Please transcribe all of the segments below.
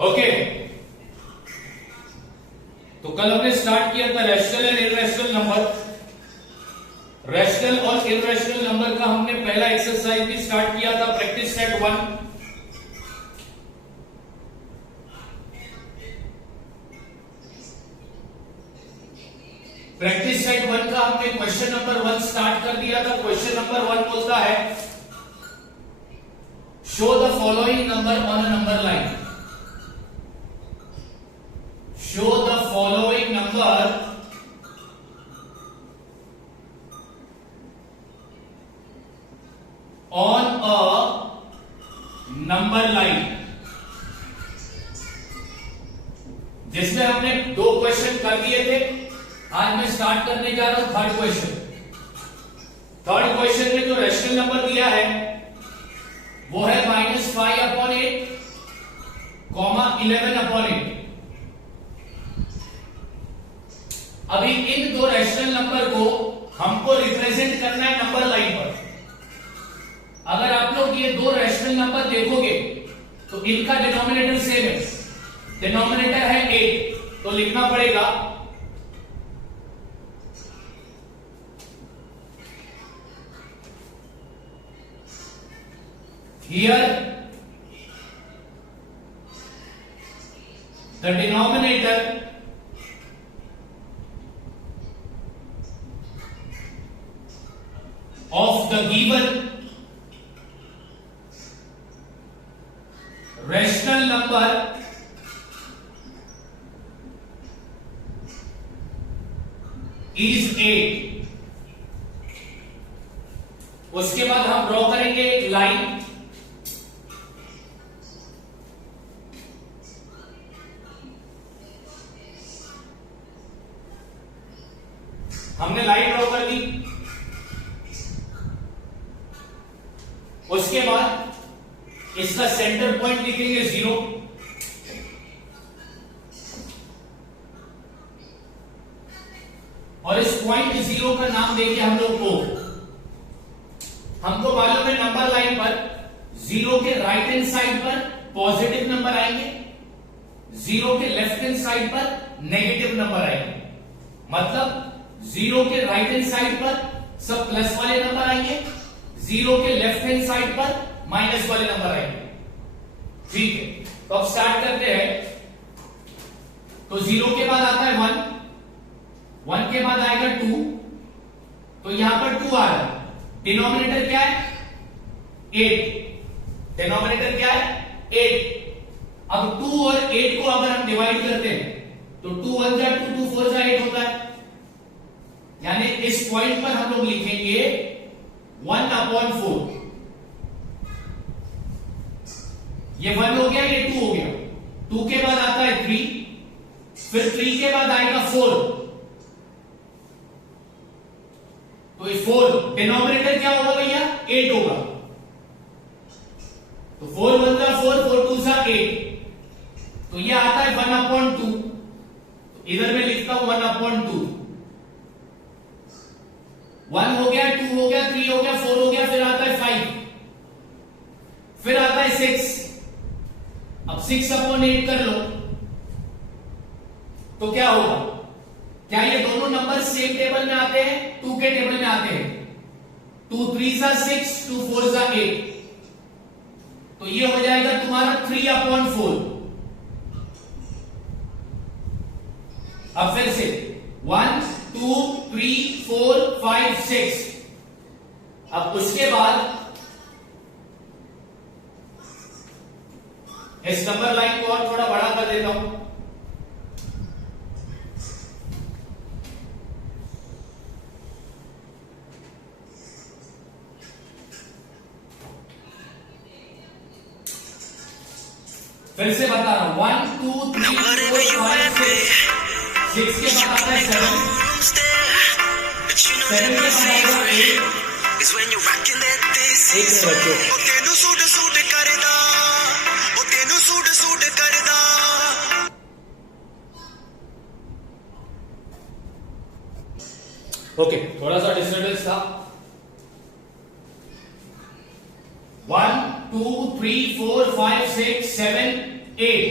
Okay, तो कल हमने स्टार्ट किया था rational and irrational number. Rational और इररेशनल नंबर का हमने पहला एक्सरसाइज भी स्टार्ट किया था, प्रैक्टिस सेट 1। प्रैक्टिस सेट 1 का हमने क्वेश्चन नंबर 1 स्टार्ट कर दिया था। क्वेश्चन नंबर 1 बोलता है show the following number on a number line. Show the following number on a number line, जिसमें हमने 2 क्वेश्चन कर दिए थे। आज मैं स्टार्ट करने जा रहा हूं थर्ड क्वेश्चन। थर्ड क्वेश्चन में जो रैशनल नंबर दिया है वो है -5/8, 11/8। अभी इन 2 रैशनल नंबर को हमको रिप्रेजेंट करना है नंबर लाइन पर। अगर आप लोग ये 2 रैशनल नंबर देखोगे तो इनका डिनोमिनेटर सेम है। डिनोमिनेटर है 8, तो लिखना पड़ेगा here the denominator of the given rational number is 8। उसके बाद हम ड्रॉ करेंगे एक लाइन। हमने लाइन ड्रॉ कर दी। उसके बाद इसका सेंटर पॉइंट लिखेंगे 0। और इस पॉइंट 0 का नाम देंगे हम लोग O। हमको मालूम है नंबर लाइन पर 0 के राइट हैंड साइड पर पॉजिटिव नंबर आएंगे, 0 के लेफ्ट हैंड साइड पर नेगेटिव नंबर आएंगे। मतलब 0 के राइट हैंड साइड पर सब प्लस वाले नंबर आएंगे, 0 के लेफ्ट हैंड साइड पर माइनस वाले नंबर आएंगे। ठीक है, तो अब स्टार्ट करते हैं। तो 0 के बाद आता है 1 के बाद आएगा 2, तो यहां पर 2 आ रहा है। डिनोमिनेटर क्या है 8। डिनोमिनेटर क्या है 8। अब 2 और 8 को अगर हम डिवाइड करते हैं तो 2 1 जा 2, 2 4 जा 8 होता है। यानी इस पॉइंट पर हम लोग लिखेंगे 1/4। ये 1 हो गया, ये 2 हो गया। 2 के बाद आता है 3, फिर 3 के बाद आएगा 4। तो ये 4 डिनोमिनेटर क्या होगा भैया 8 होगा। तो 4 1 जा 4, 4 2 जा 8। तो ये आता है 1/2। तो इधर मैं लिखता हूं 1/2। 1 हो गया, 2 हो गया, 3 हो गया, 4 हो गया, फिर आता है 5, फिर आता है 6। अब 6/8 कर लो तो क्या होगा? क्या ये दोनों नंबर सेम टेबल में आते हैं? 2 के टेबल में आते हैं। 2 3 जा 6, 2 4 जा 8। तो ये हो जाएगा तुम्हारा 3/4। अब फिर से 1 2 3 4 5 6। अब उसके बाद इस नंबर लाइन को और थोड़ा बड़ा कर देता हूं। फिर से बता रहा हूं 1 2 3 4 5 6। 6 के बाद आता है 7, 7 के बाद आएगा 8। ओके, थोड़ा सा डिस्टर्बेंस था। 1 2 3 4 5 6 7 8।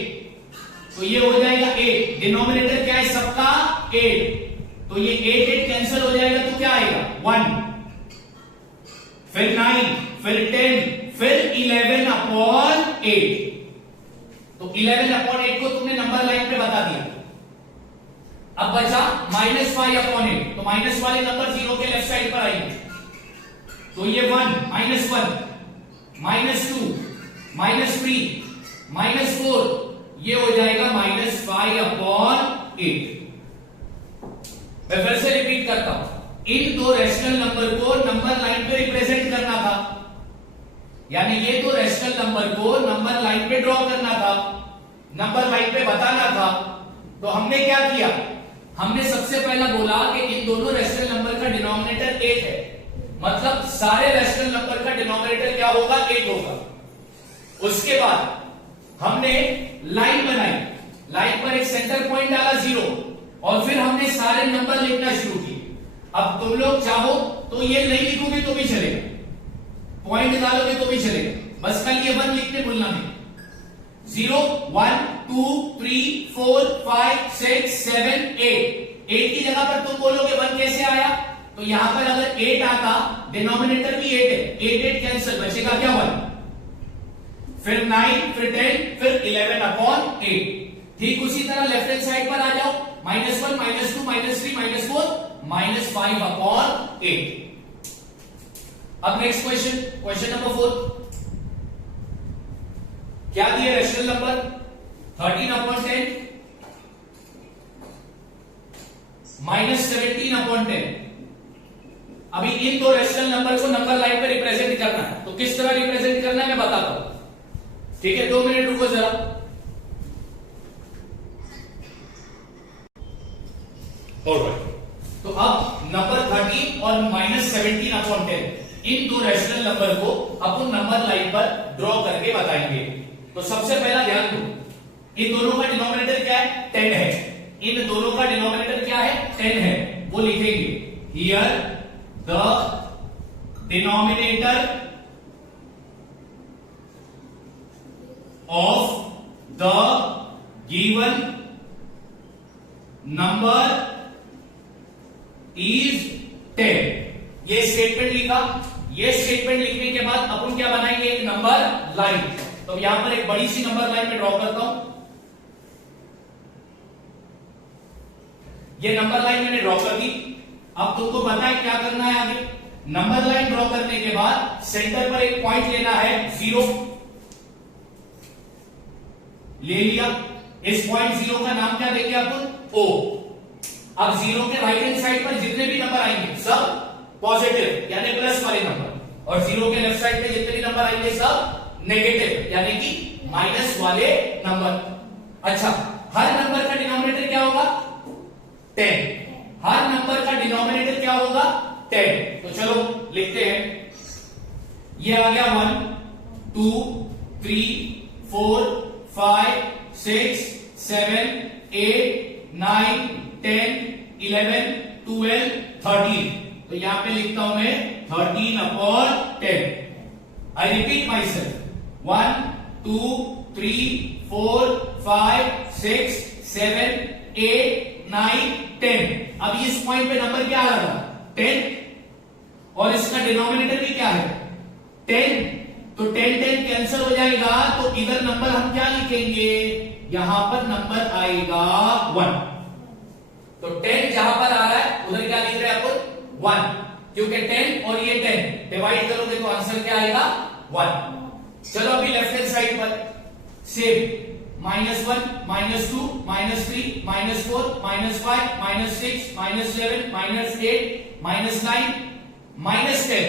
तो ये हो जाएगा 8, डिनोमिनेटर क्या है सबका 8, तो ये 8 8 कैंसिल हो जाएगा तो क्या आएगा 1, फिर 9, फिर 10, फिर 11 अपॉन 8, तो 11 अपॉन 8 को तुमने नंबर लाइन पे बता दिया। अब बचा -5 अपॉन 8, तो माइनस वाले नंबर जीरो के लेफ्ट साइड पर आएंगे, तो ये 1, -1, -2, -3, -4, ये हो जाएगा -5 अपॉन 8। मैं फिर से रिपीट करता हूं, इन दो रैशनल नंबर को नंबर लाइन पे रिप्रेजेंट करना था, यानी ये दो रैशनल नंबर को नंबर लाइन पे ड्रॉ करना था, नंबर लाइन पे बताना था। तो हमने क्या किया, हमने सबसे पहला बोला कि इन दोनों रैशनल नंबर का डिनोमिनेटर 8 है, मतलब सारे रैशनल नंबर का डिनोमिनेटर क्या होगा 8 होगा। उसके बाद हमने लाइन बनाई, लाइन पर एक सेंटर पॉइंट डाला 0, और फिर हमने सारे नंबर लिखना शुरू किए। अब तुम लोग चाहो तो ये नहीं लिखोगे तो भी चलेगा, पॉइंट डालोगे तो भी चलेगा, बस कल ये 1 लिखने भूलना नहीं। 0, 1, 2, 3, 4, 5, 6, 7, 8 की जगह पर तुम बोलोगे 1 कैसे आया, तो यहां पर अगर 8 आता, डिनोमिनेटर भी 8 है, 8 8 कैंसिल, बचेगा क्या 1, फिर 9, फिर 10, फिर 11 अपॉन 8। ठीक उसी तरह लेफ्ट हैंड साइड पर आ जाओ, -1, -2, -3, -4, -5 अपॉन 8। अब नेक्स्ट क्वेश्चन, क्वेश्चन नंबर 4, क्या दिया रैशनल नंबर 13 अपॉन 10, -17 अपॉन 10। अभी इन दो रैशनल नंबर को नंबर लाइन पे रिप्रेजेंट करना है, तो किस तरह रिप्रेजेंट करना है मैं बताता हूं, ठीक है, 2 मिनट रुको जरा। ऑलराइट, तो अब नंबर 13 और -17 अपॉन 10 इन दो रैशनल नंबर को अपन नंबर लाइन पर ड्रॉ करके बताएंगे। तो सबसे पहला ध्यान दो, इन दोनों का डिनोमिनेटर क्या है 10 है, इन दोनों का डिनोमिनेटर क्या है 10 है, वो लिखेंगे here the denominator of the given number is 10। ये स्टेटमेंट लिखा, ये स्टेटमेंट लिखने के बाद अपन क्या बनाएंगे एक नंबर लाइन। तो यहां पर एक बड़ी सी नंबर लाइन में ड्रॉ करता हूं, ये नंबर लाइन मैंने ड्रॉ कर दी। अब तुमको पता है क्या करना है आगे, नंबर लाइन ड्रॉ करने के बाद सेंटर पर एक पॉइंट लेना है 0, ले लिया। इस पॉइंट 0 का नाम क्या देंगे अपन O। अब 0 के राइट हैंड साइड पर जितने भी नंबर आएंगे सब पॉजिटिव यानी प्लस वाले नंबर, और 0 के लेफ्ट साइड पे जितने भी नंबर आएंगे सब नेगेटिव यानी कि माइनस वाले नंबर। अच्छा, हर नंबर का डिनोमिनेटर क्या होगा 10, हर नंबर का डिनोमिनेटर क्या होगा 10। तो चलो लिखते हैं, ये आ गया 1, 2, 3, 4, 5, 6, 7, 8, 9, 10, 11, 12, 13। तो यहां पे लिखता हूं मैं 13 upon 10। I repeat my self, 1, 2, 3, 4, 5, 6, 7, 8, 9, 10। अब इस पॉइंट पे नंबर क्या आ रहा था 10, और इसका डिनोमिनेटर भी क्या है 10, तो 10 10 कैंसिल हो जाएगा, तो इधर नंबर हम क्या लिखेंगे, यहां पर नंबर आएगा 1। तो 10 जहां पर आ रहा है उधर क्या लिख रहे हैं अपन 1, क्योंकि 10 और ये 10 डिवाइड करोगे तो आंसर क्या आएगा 1। चलो अभी लेफ्ट हैंड साइड पर सेम, -1, -2, -3, -4, -5, -6, -7, -8, -9, -10।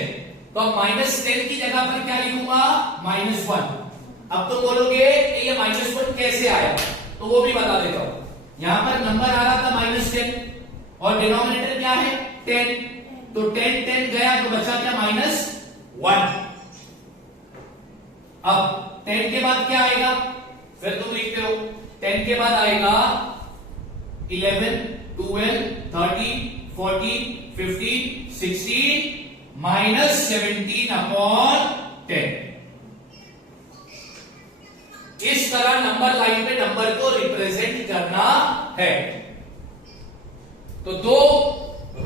तो अब -10 की जगह पर क्या लिखूंगा -1। अब तो बोलोगे ये -1 कैसे आया, तो वो भी बता देता हूं। यहां पर नंबर आ रहा था -10 और डिनोमिनेटर क्या है 10, तो 10 10 गया तो बचा क्या -1। अब 10 के बाद क्या आएगा, फिर तुम लिखते हो 10 के बाद आएगा 11, 12, 13, 14, 15, 16, -17 अपॉन 10। इस तरह नंबर लाइन पे नंबर को रिप्रेजेंट करना है। तो दो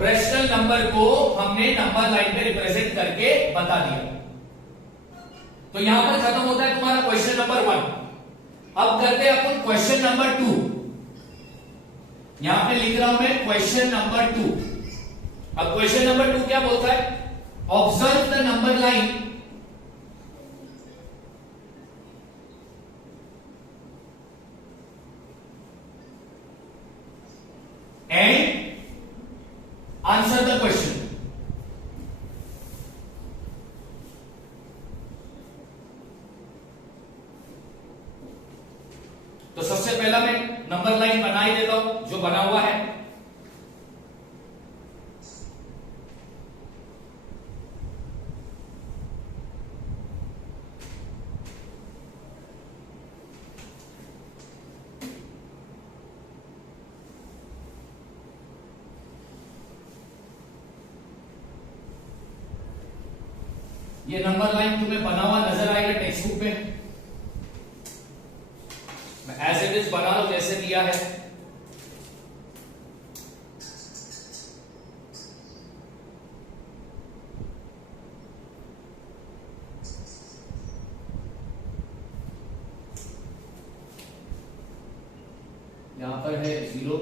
रैशनल नंबर को हमने नंबर लाइन पे रिप्रेजेंट करके बता दिया। तो यहां पर खत्म होता है तुम्हारा क्वेश्चन नंबर 1। अब करते हैं अपन क्वेश्चन नंबर 2। यहां पे लिख रहा हूं मैं क्वेश्चन नंबर 2। अब क्वेश्चन नंबर 2 क्या बोलता है? Observe the number line and answer the question. तो सबसे पहला मैं नंबर लाइन बना ही देता हूं जो बना हुआ है। ये नंबर लाइन तुम्हें बना हुआ नजर आएगा टेक्स्ट बुक में। मैं एज इट इज बना लो जैसे दिया है। यहां पर है 0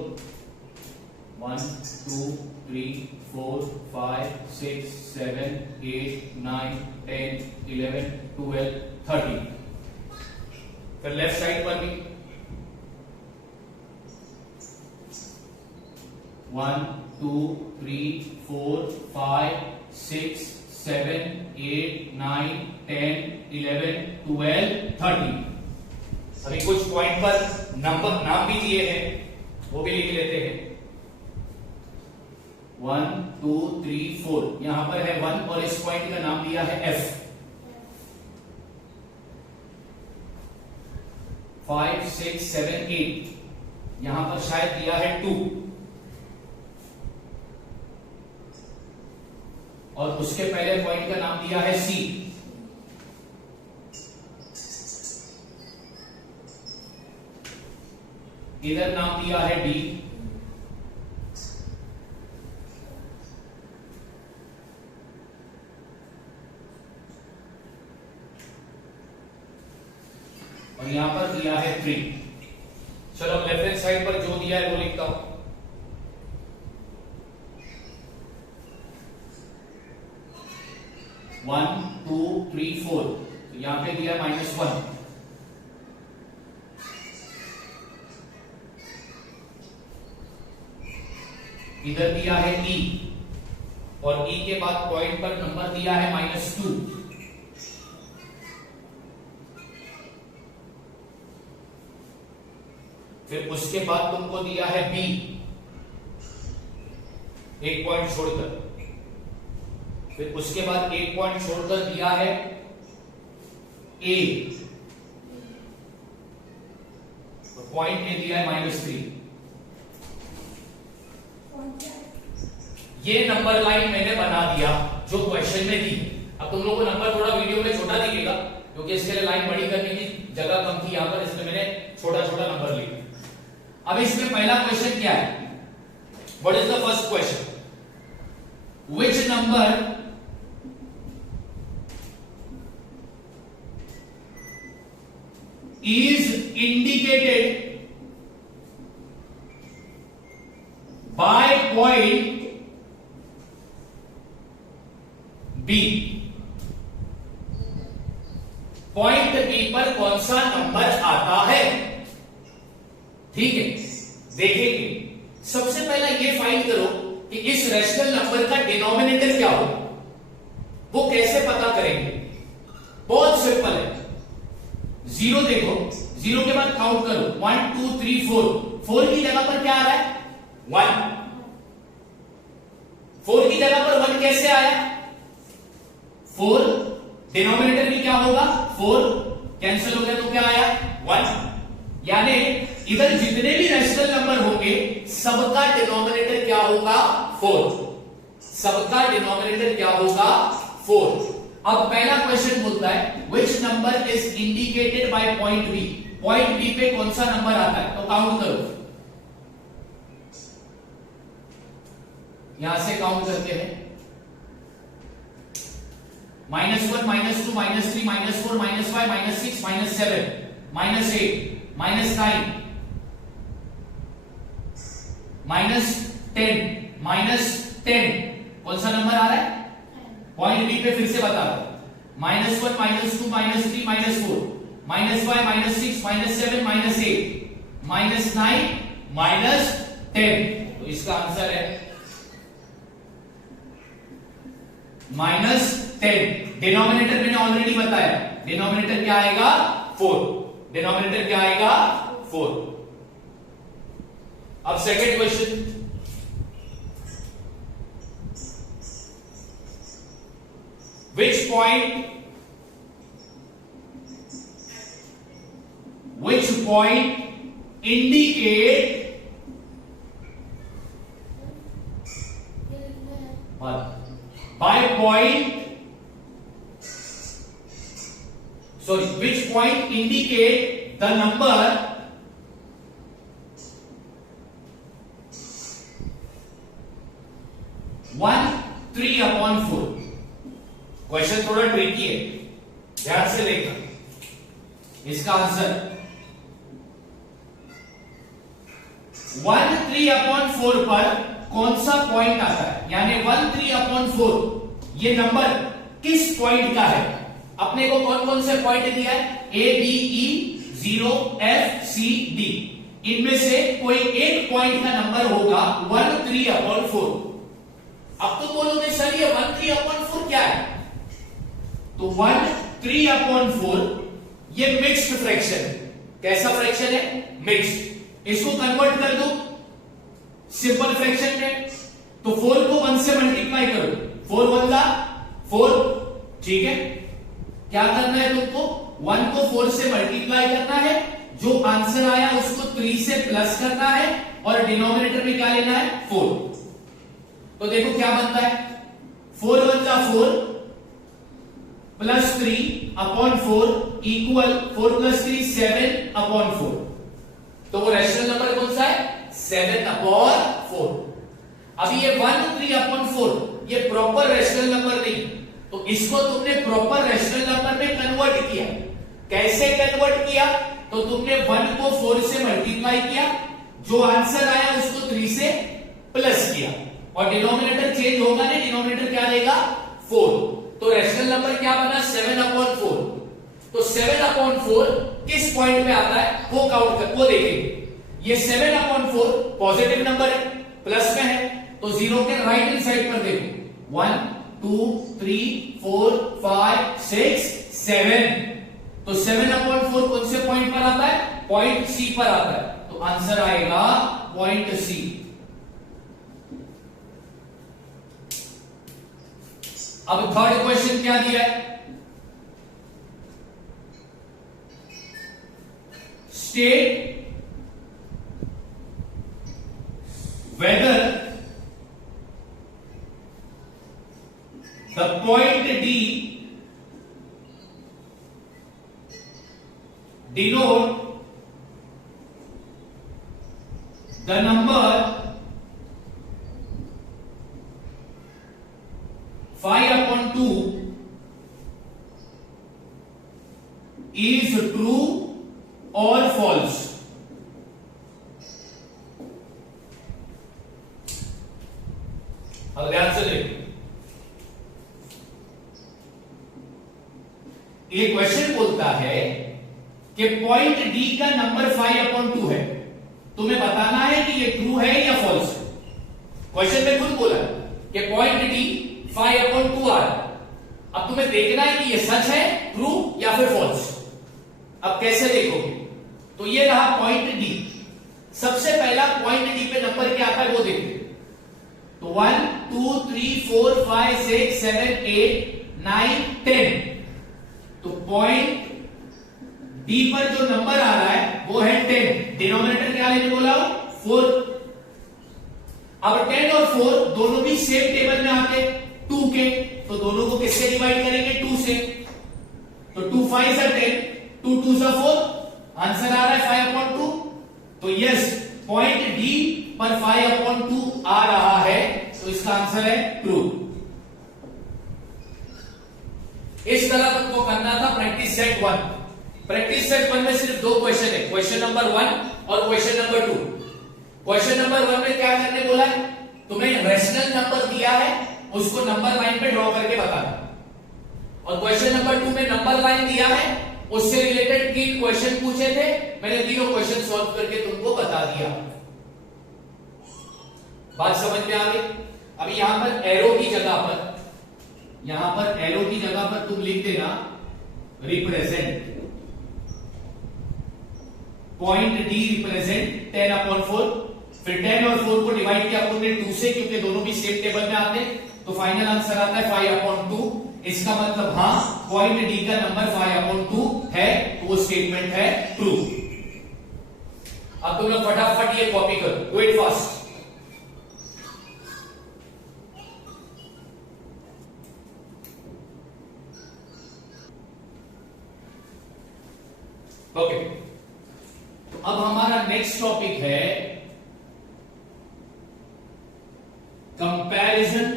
1 2 3 4 5 6 7 8 9 10 11 12 13। फिर लेफ्ट साइड पर भी 1 2 3 4 5 6 7 8 9 10 11 12 13। अभी कुछ पॉइंट पर नंबर नाम भी दिए हैं, वो भी लिख लेते हैं। 1 2 3 4 यहां पर है 1 और इस पॉइंट का नाम दिया है F। 5 6 7 8 यहां पर शायद दिया है 2 और उसके पहले पॉइंट का नाम दिया है C। इधर नाम दिया है D और यहां पर दिया है 3। चलो लेफ्ट हैंड साइड पर जो दिया है वो लिखता हूं। वन टू थ्री 4 तो यहां पे दिया -1। इधर दिया है E और E के बाद पॉइंट पर नंबर दिया है -2। फिर उसके बाद तुमको दिया है B एक पॉइंट छोड़कर। फिर उसके बाद एक पॉइंट छोड़कर दिया है A, तो पॉइंट ए दिया है -3। ये नंबर लाइन मैंने बना दिया जो क्वेश्चन में दी। अब तुम लोगों को नंबर थोड़ा वीडियो में छोटा दिखेगा क्योंकि इसके लिए लाइन बड़ी करने की जगह कम थी यहां पर, इसलिए मैंने छोटा छोटा नंबर लिया। अब इसमें पहला क्वेश्चन क्या है? What is the first question? Which number is indicated by point B। Point B पर कौन सा नंबर आता है? ठीक है, देखेंगे। सबसे पहला ये फाइंड करो कि इस रैशनल नंबर का डिनोमिनेटर क्या हो। वो कैसे पता करेंगे? बहुत सिंपल है। 0 देखो, 0 के बाद काउंट करो 1 2 3 4। 4 की जगह पर क्या आ रहा है? 1। 4 की जगह पर 1 कैसे आया? 4 डिनोमिनेटर भी क्या होगा? 4 कैंसिल हो गया तो क्या आया? 1। यानी इधर जितने भी रैशनल नंबर होंगे सबका डिनोमिनेटर क्या होगा? 4। सबका डिनोमिनेटर क्या होगा? 4। अब पहला क्वेश्चन बोलता है which number is indicated by point B, point B पे कौन सा नंबर आता है, तो काउंट करो, यहां से काउंट करते हैं, -1 -2 -3 -4 -5 -6 -7 -8 -9 -10 कौन सा नंबर आ रहा है, पॉइंट बी पे फिर से बता दो, -1 -2 -3 -4 -5 -6 -7 -8 -9 -10, तो इसका आंसर है -10। डिनोमिनेटर मैंने ऑलरेडी बताया, डिनोमिनेटर क्या आएगा 4, डिनोमिनेटर क्या आएगा 4। अब second question, which point indicate which point indicate the number one 3/4। Question थोड़ा ट्रिकी है, ध्यान से देखना, इसका आंसर 1 3/4 पर कौन सा पॉइंट आता है, यानी 1 3/4 ये नंबर किस पॉइंट का है। अपने को कौन कौन से पॉइंट दिया है, A B E 0 F C D, इनमें से कोई एक पॉइंट का नंबर होगा 1 3/4। अब तो बोलोगे सर ये 1 3/4 क्या है, तो 1 3/4 ये मिक्स्ड फ्रैक्शन है। कैसा फ्रैक्शन है, मिक्स्ड। इसको कन्वर्ट कर दो सिंपल फ्रैक्शन में, तो 4 को 1 से मल्टीप्लाई करो, 4 1 4, ठीक है। क्या करना है तुमको, 1 को 4 से मल्टीप्लाई करना है, जो आंसर आया उसको 3 से प्लस करना है, और डिनोमिनेटर में क्या लेना है 4। तो देखो क्या बनता है, 4 1 4 +3/4 इक्वल 4 + 3 7/4। तो वो रैशनल नंबर कौन सा है, 7/4। अभी ये 1 3/4 ये प्रॉपर रैशनल नंबर नहीं, तो इसको तुमने प्रॉपर रैशनल नंबर में कन्वर्ट किया। कैसे कन्वर्ट किया, तो तुमने 1 को 4 से मल्टीप्लाई किया, जो आंसर आया उसको 3 से प्लस किया, और डिनोमिनेटर चेंज होगा नहीं, डिनोमिनेटर क्या देगा 4। तो रैशनल नंबर क्या बना 7/4। तो 7/4 किस पॉइंट पे आता है वो काउंट कर, वो देखेंगे। ये 7/4 पॉजिटिव नंबर है, प्लस में है, तो 0 के राइट हैंड साइड पर देखो 1 2 3 4 5 6 7। तो 7/4 कौन से पॉइंट पर आता है, पॉइंट सी पर आता है, तो आंसर आएगा पॉइंट सी। अब थर्ड क्वेश्चन क्या दिया है, state whether the point D denote the number 5/2 is true or false। अब ध्यान से देखो, ये क्वेश्चन बोलता है कि पॉइंट डी का नंबर 5/2 है, तुम्हें बताना है कि ये ट्रू है या फॉल्स है। क्वेश्चन में खुद बोला कि पॉइंट डी 5/2 आ रहा है, अब तुम्हें देखना है कि ये सच है, ट्रू या फिर फॉल्स। अब कैसे देखोगे, तो ये रहा पॉइंट डी, सबसे पहला पॉइंट डी पे नंबर क्या आता है वो देखते। तो 1 2 3 4 5 6 7 8 9 10, तो पॉइंट डी पर जो नंबर आ रहा है वो है 10। डिनोमिनेटर क्या लेने बोला, 4। अब 10 और 4 दोनों भी सेम टेबल में आते 2 के, तो दोनों को किससे डिवाइड करेंगे, 2 तो 2 5 are 10, 2 2 are 4, आंसर आ रहा है 5/2। तो यस, पॉइंट डी पर 5/2 आ रहा है, तो इसका आंसर है ट्रू। इस तरह तुमको करना था प्रैक्टिस सेट 1। प्रैक्टिस सेट 1 में सिर्फ 2 क्वेश्चन है, क्वेश्चन नंबर 1 और क्वेश्चन नंबर 2। क्वेश्चन नंबर 1 में क्या करने बोला है, तुम्हें रेशनल नंबर दिया है, उसको नंबर लाइन पे ड्रॉ करके बताना। और क्वेश्चन नंबर 2 में नंबर लाइन दिया है, उससे रिलेटेड 3 क्वेश्चन पूछे थे, मैंने तीनों क्वेश्चन सॉल्व करके तुमको बता दिया। बात समझ में आ गई? अभी यहां पर एरो की जगह पर, यहां पर एरो की जगह पर तुम लिख देना रिप्रेजेंट पॉइंट डी, रिप्रेजेंट 10/4। फिर 10 और 4 को डिवाइड किया तुमने 2 से, क्योंकि दोनों भी सेम टेबल में आते हैं, तो फाइनल आंसर आता है 5/2। इसका मतलब हाँ, पॉइंट डी का नंबर 5/2 है, तो वो स्टेटमेंट है ट्रू। अब तुम लोग फटाफट ये कॉपी करो, डू इट फास्ट। ओके, अब हमारा नेक्स्ट टॉपिक है कंपैरिजन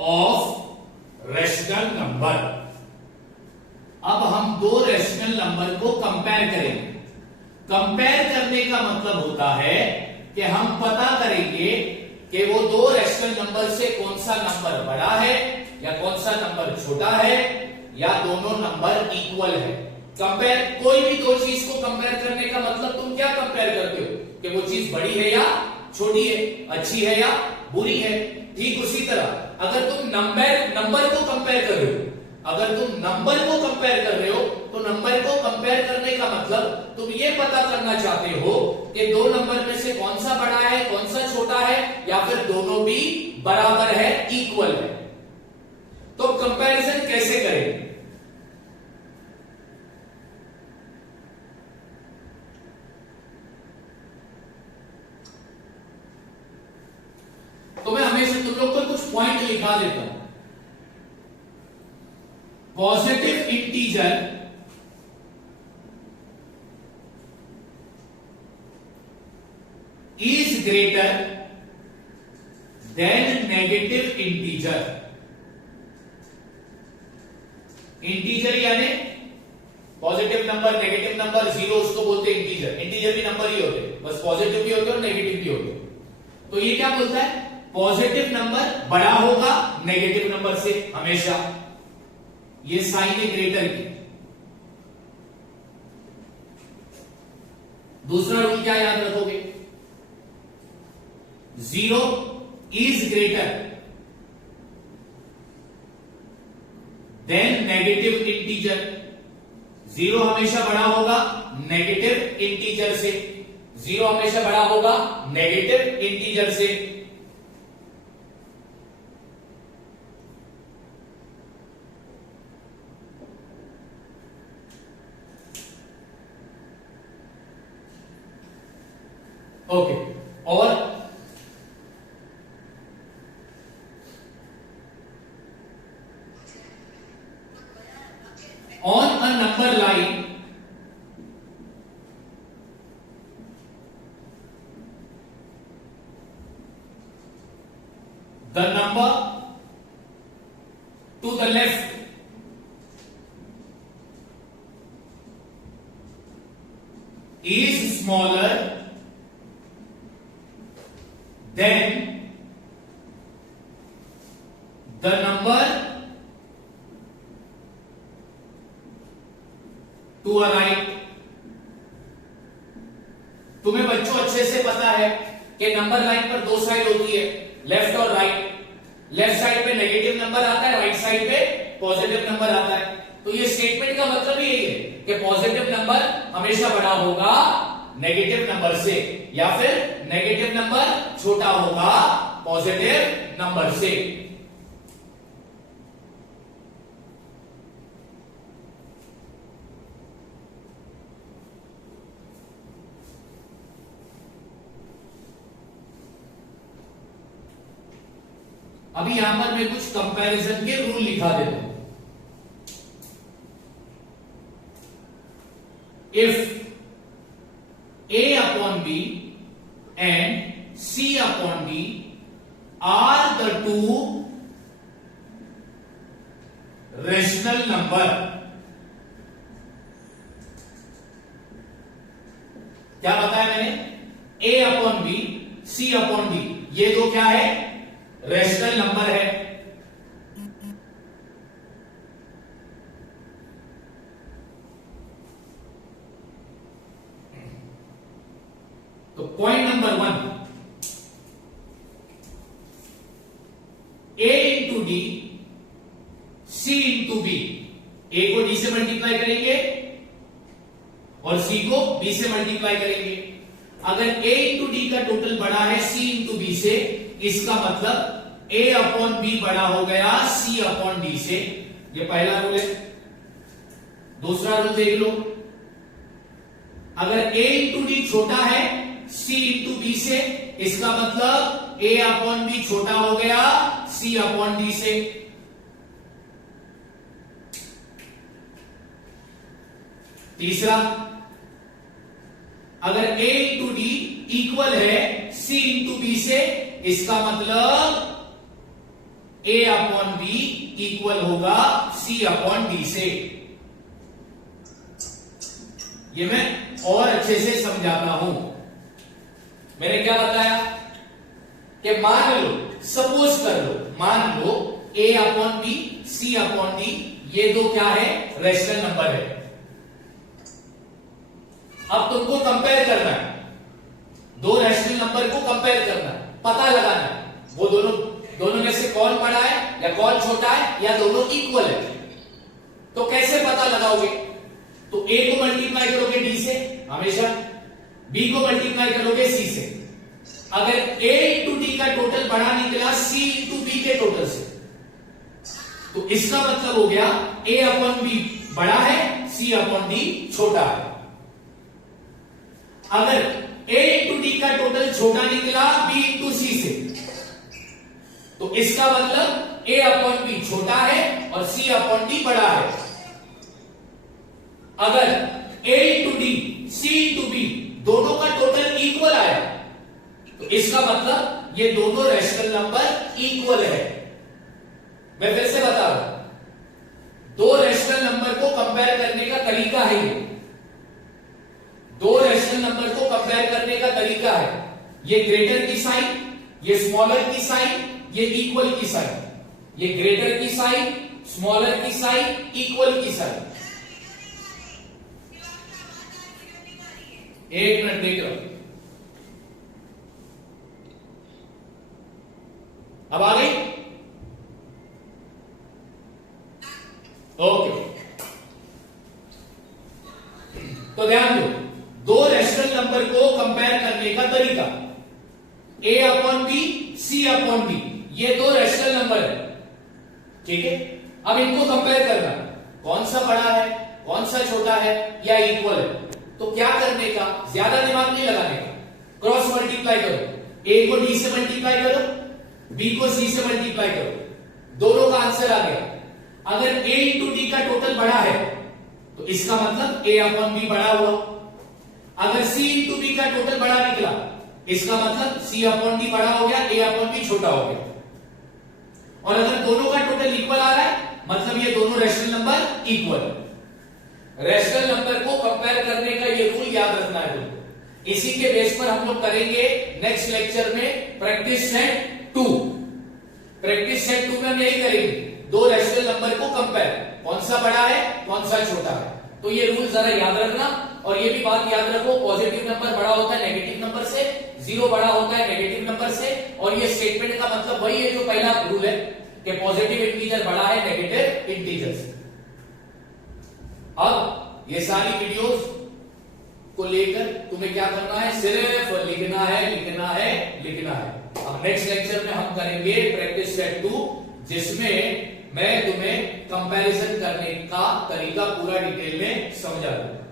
ऑफ रेशनल नंबर। अब हम 2 रेशनल नंबर को कंपेयर करेंगे। कंपेयर करने का मतलब होता है कि हम पता करेंगे कि वो 2 रेशनल नंबर से कौन सा नंबर बड़ा है या कौन सा नंबर छोटा है, या दोनों नंबर इक्वल है। कंपेयर, कोई भी 2 चीज को कंपेयर करने का मतलब तुम क्या कंपेयर करते हो, कि वो चीज बड़ी है या छोटी है, अच्छी है या बुरी है। ठीक उसी तरह अगर तुम नंबर को कंपेयर कर रहे हो, अगर तुम नंबर को कंपेयर कर रहे हो, तो नंबर को कंपेयर करने का मतलब तुम ये पता करना चाहते हो कि 2 नंबर में से कौन सा बड़ा है, कौन सा छोटा है, या फिर दोनों भी बराबर है, इक्वल है। तो कंपैरिजन कैसे करें? तो मैं हमेशा तुम लोग को कुछ पॉइंट लिखा देता हूं। Positive integer is greater than negative integer। Integer यानी positive number, negative number, zero उसको बोलते हैं इंटीजर। इंटीजर भी नंबर ही होते हैं, बस पॉजिटिव भी होते हैं और नेगेटिव भी होते हैं। तो ये क्या बोलता है, पॉजिटिव नंबर बड़ा होगा नेगेटिव नंबर से हमेशा। ये साइन है ग्रेटर की। दूसरा रूल क्या याद रखोगे, 0 is greater than negative integer। 0 हमेशा बड़ा होगा नेगेटिव इंटीजर से। 0 हमेशा बड़ा होगा नेगेटिव इंटीजर से। ओके, और on a number line the number to the left is smaller than the number two uh right. तुम्हें बच्चों अच्छे से पता है कि नंबर लाइन पर 2 साइड होती है, लेफ्ट और राइट। लेफ्ट साइड पे नेगेटिव नंबर आता है, राइट साइड पे पॉजिटिव नंबर आता है। तो ये स्टेटमेंट का मतलब यही है कि पॉजिटिव नंबर हमेशा बड़ा होगा नेगेटिव नंबर से, या फिर नेगेटिव नंबर छोटा होगा पॉजिटिव नंबर से। अभी यहां पर मैं कुछ कंपैरिजन के रूल लिखा देता हूं। If A upon B and C upon D are the two rational number, क्या बताया मैंने? A upon B, C upon D, ये दो क्या है? रेशनल नंबर है। तो point number 1, A into D, C into B. A को D से मल्टीप्लाई करेंगे और C को B से मल्टीप्लाई करेंगे। अगर A इंटू डी का टोटल बड़ा है C इंटू बी से, इसका मतलब A अपॉन बी बड़ा हो गया C अपॉन डी से। ये पहला रूल है। दूसरा रूल देख लो, अगर A इंटू डी छोटा है C इंटू बी से, इसका मतलब A अपॉन बी छोटा हो गया C अपॉन डी से। तीसरा, अगर A इंटू डी इक्वल है C इंटू बी से, इसका मतलब A अपॉन बी इक्वल होगा C अपॉन डी से। ये मैं और अच्छे से समझाता हूं। मैंने क्या बताया कि मान लो, सपोज कर लो, मान लो A upon B C upon D ये दो क्या है? रेशनल नंबर है। अब तुमको कंपेयर करना है, दो रेशनल नंबर को कंपेयर करना है, पता लगाना है वो दोनों में से कौन बड़ा है या कौन छोटा है या दोनों इक्वल है। तो कैसे पता लगाओगे? तो A को मल्टीप्लाई करोगे D से हमेशा, B को मल्टीप्लाई करोगे C से। अगर A इंटू D का टोटल बड़ा निकला C इंटू B के टोटल से, तो इसका मतलब हो गया A अपॉन B बड़ा है, C अपॉन D छोटा है। अगर A इंटू डी का टोटल छोटा निकला B इंटू C से, तो इसका मतलब A अपॉन B छोटा है और C अपॉन D बड़ा है। अगर A into D C into B दोनों का टोटल इक्वल आया, तो इसका मतलब ये दोनों रेशनल नंबर इक्वल है। मैं फिर से बता रहा हूं, दो रेशनल नंबर को कंपेयर करने का तरीका है ये। दो रेशनल नंबर को कंपेयर करने का तरीका है, ये ग्रेटर की साइन, ये स्मॉलर की साइन, ये इक्वल की साइन, ये ग्रेटर की साइन, स्मॉलर की साइन, इक्वल की साइन। एक मिनट देख लो, अब आ गई? ओके, तो ध्यान दो, दो रेशनल नंबर को कंपेयर करने का तरीका, A upon B C upon D, ये दो रेशनल नंबर है, ठीक है। अब इनको कंपेयर करना, कौन सा बड़ा है, कौन सा छोटा है या इक्वल है। तो क्या करने का, ज्यादा दिमाग नहीं लगाने का, क्रॉस मल्टीप्लाई करो। A को D से मल्टीप्लाई करो, B को C से मल्टीप्लाई करो, दोनों का आंसर आ गया। अगर A इंटू डी का टोटल बड़ा है, तो इसका मतलब A अपॉन बी बड़ा हुआ। अगर C इंटू बी का टोटल बड़ा निकला, इसका मतलब C अपॉन डी बड़ा हो गया, A अपॉन बी छोटा हो गया। और अगर दोनों का टोटल इक्वल आ रहा है, मतलब ये दोनों rational number equal. Rational number को कंपेयर करने का ये रूल याद रखना है तुमको। इसी के बेस पर हम लोग करेंगे नेक्स्ट लेक्चर में प्रैक्टिस सेट 2। प्रैक्टिस सेट 2 में हम यही करेंगे, दो रेशनल नंबर को कंपेयर, कौन सा बड़ा है कौन सा छोटा है। तो ये रूल जरा याद रखना, और ये भी बात याद रखो, पॉजिटिव नंबर बड़ा होता है नेगेटिव नंबर से, जीरो बड़ा होता है नेगेटिव नंबर से। और ये स्टेटमेंट का मतलब वही है जो पहला रूल है कि पॉजिटिव इंटीजर बड़ा है नेगेटिव इंटीजर से। अब ये सारी वीडियोस को लेकर तुम्हें क्या करना है, सिर्फ लिखना है, लिखना है, लिखना है। अब नेक्स्ट लेक्चर में हम करेंगे प्रैक्टिस सेट 2, जिसमें मैं तुम्हें कंपैरिजन करने का तरीका पूरा डिटेल में समझा दूंगा।